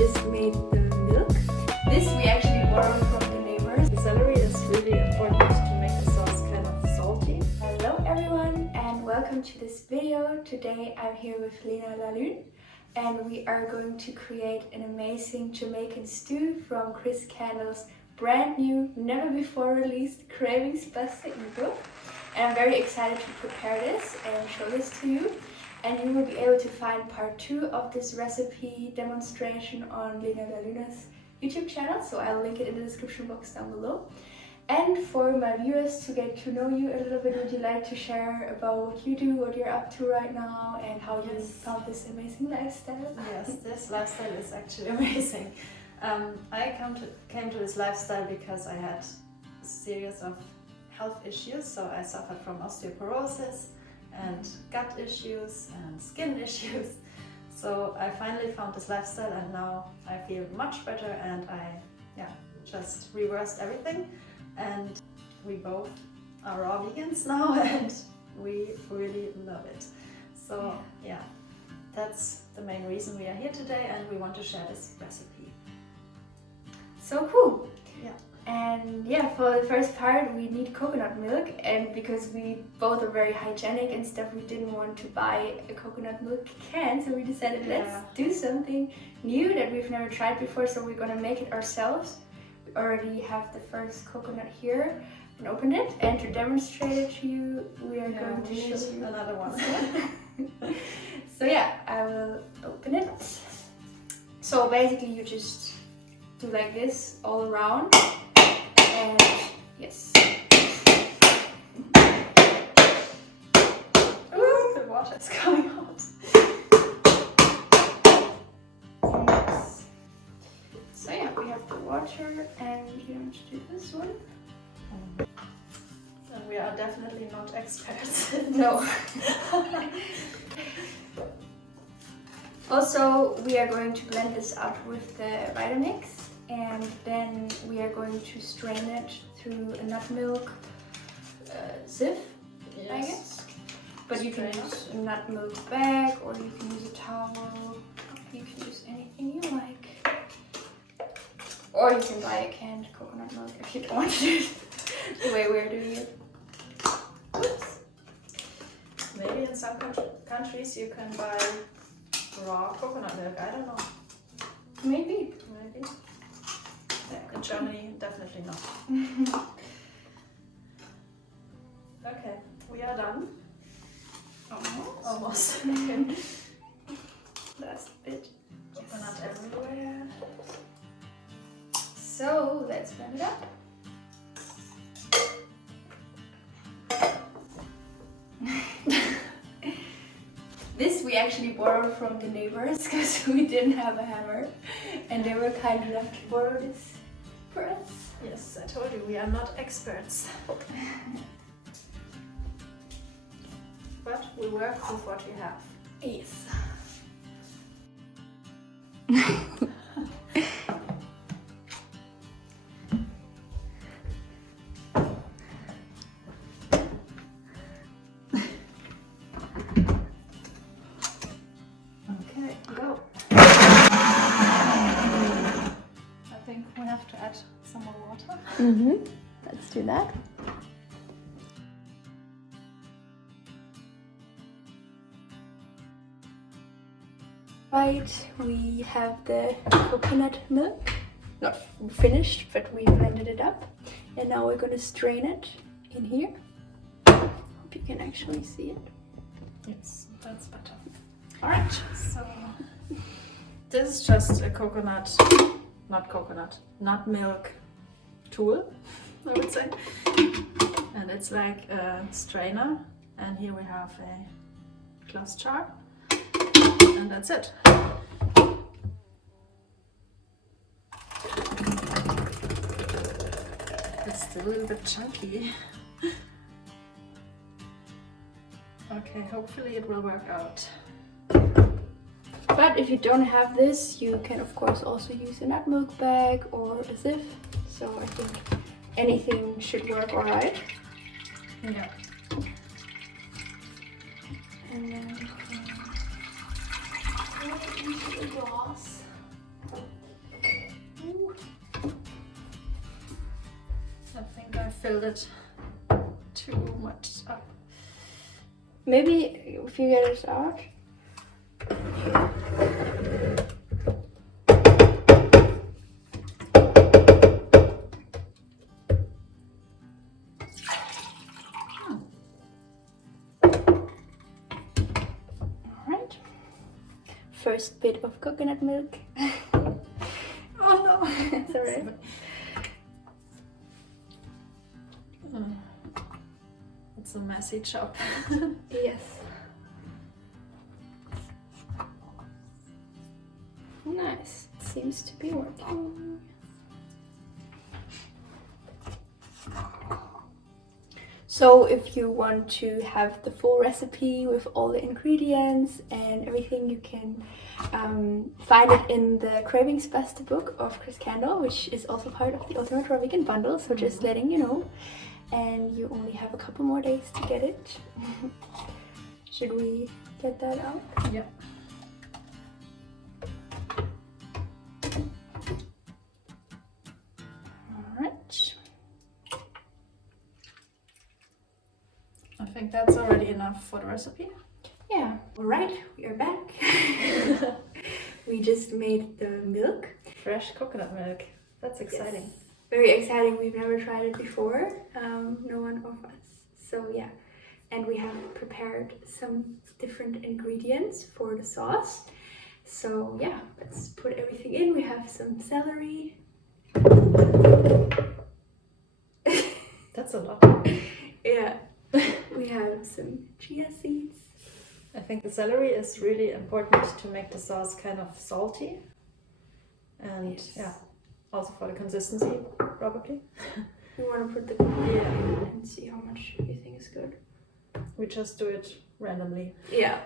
just made the milk. This we actually borrowed from the neighbors. Celery is really important to make the sauce kind of salty. Hello everyone and welcome to this video. Today I'm here with Lena and we are going to create an amazing Jamaican stew from Chris Kendall's brand new, never before released Cravings Pasta ebook. And I'm very excited to prepare this and show this to you. And you will be able to find part 2 of this recipe demonstration on Lena's YouTube channel, so I'll link it in the description box down below. And for my viewers to get to know you a little bit, would you like to share about what you do, what you're up to right now, and how you found this amazing lifestyle? Yes, this lifestyle is actually amazing. I came to this lifestyle because I had a series of health issues. So I suffered from osteoporosis and gut issues and skin issues. So I finally found this lifestyle and now I feel much better, and I just reversed everything, and we both are raw vegans now and we really love it. So yeah, that's the main reason we are here today, and we want to share this recipe. So cool! Yeah. And yeah, for the first part we need coconut milk, and because we both are very hygienic and stuff, we didn't want to buy a coconut milk can, so we decided let's do something new that we've never tried before, so we're gonna make it ourselves. We already have the first coconut here and opened it, and to demonstrate it to you we are going to show you another one. So yeah, I will open it. So basically you just do like this all around. And yes. Ooh, the water is coming out. Yes. So yeah, we have the water, and you want to do this one? And we are definitely not experts. No. Also, we are going to blend this up with the Vitamix. And then we are going to strain it through a nut milk sieve, I guess. But you can use a nut milk bag, or you can use a towel. You can use anything you like. Or you can buy a canned coconut milk if you don't want to do it the way we're doing it. Oops. Maybe in some countries you can buy raw coconut milk. I don't know. Maybe. In Germany, definitely not. Okay, we are done. Almost. Okay. Last bit. Coconut everywhere. So let's blend it up. This we actually borrowed from the neighbors because we didn't have a hammer, and they were kind enough to borrow this for us. Yes, I told you we are not experts. But we work with what we have. Yes. Okay, go. I think we have to add some more water. Let's do that. Right, we have the coconut milk. Not finished, but we blended it up. And now we're going to strain it in here. Hope you can actually see it. Yes, that's better. Alright. So, this is just a nut milk tool, I would say. And it's like a strainer. And here we have a glass jar. And that's it. It's still a little bit chunky. Okay, hopefully it will work out. But if you don't have this, you can of course also use a nut milk bag or a sieve. So I think anything should work alright. Yeah. And then into the glass. build it too much up. Maybe if you get it out. Alright. First bit of coconut milk. Oh no! It's alright. It's a messy job. Yes. Nice. It seems to be working. So if you want to have the full recipe with all the ingredients and everything, you can find it in the Cravings Best book of Chris Kendall, which is also part of the Ultimate Raw Vegan Bundle, so just letting you know. And you only have a couple more days to get it. Should we get that out? Yeah. Alright. I think that's already enough for the recipe. Yeah. Alright, we are back. We just made the milk. Fresh coconut milk. That's exciting. Yes. Very exciting. We've never tried it before. No one of us. So yeah. And we have prepared some different ingredients for the sauce. So yeah, let's put everything in. We have some celery. That's a lot. Yeah. We have some chia seeds. I think the celery is really important to make the sauce kind of salty. And Yes. yeah, also for the consistency, probably. We want to put the in and see how much you think is good. We just do it randomly. Yeah.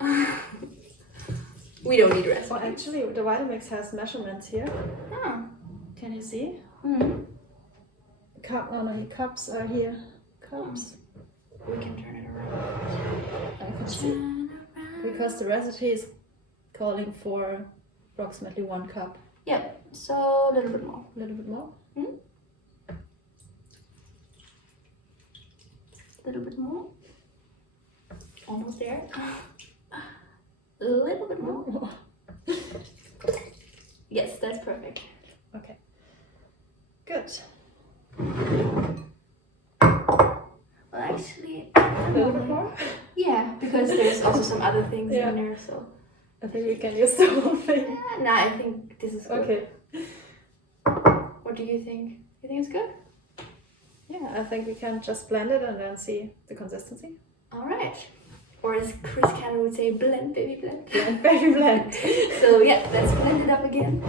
We don't need recipes. Well, actually, the Vitamix has measurements here. Oh. Can you see? Mm-hmm. How many cups are here? Cups. We can turn it around. I can see. Because the recipe is calling for approximately 1 cup. Yeah, so a little bit more. A little bit more. Mm-hmm. A little bit more. Almost there. A little bit more. Yes, that's perfect. Okay. Good. Well, actually, A little bit more? yeah, because there's also some other things Yeah. in there, so. I think we can use the whole thing. Yeah, nah, I think this is good. Okay. What do you think? You think it's good? Yeah, I think we can just blend it and then see the consistency. All right. Or as Chris Kendall would say, blend, baby, blend. Blend, baby, blend. So yeah, let's blend it up again.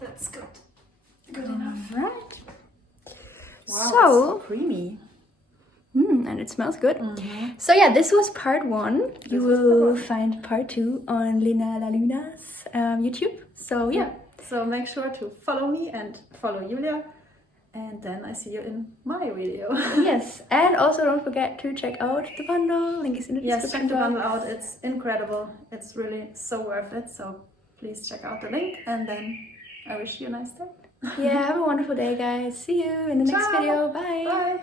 That's good. Good enough. Right. Wow, So, it's creamy. and it smells good. So yeah, this was part 1. You will find part 2 on Lena La Luna's YouTube. So yeah. So make sure to follow me and follow Julia. And then I see you in my video. Yes, and also don't forget to check out the bundle. Link is in the Yes, description check the box. bundle out. It's incredible. It's really so worth it. So please check out the link. And then I wish you a nice day. Yeah, have a wonderful day, guys. See you in the next Ciao. video. Bye. Bye.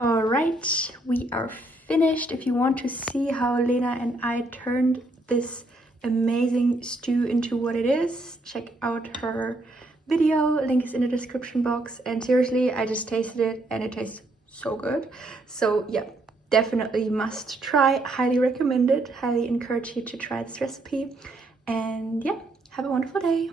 All right, we are finished. If you want to see how Lena and I turned this amazing stew into what it is, check out her video. Link is in the description box. And seriously, I just tasted it and it tastes so good. So yeah, definitely must try. Highly recommend it. Highly encourage you to try this recipe. And yeah, have a wonderful day.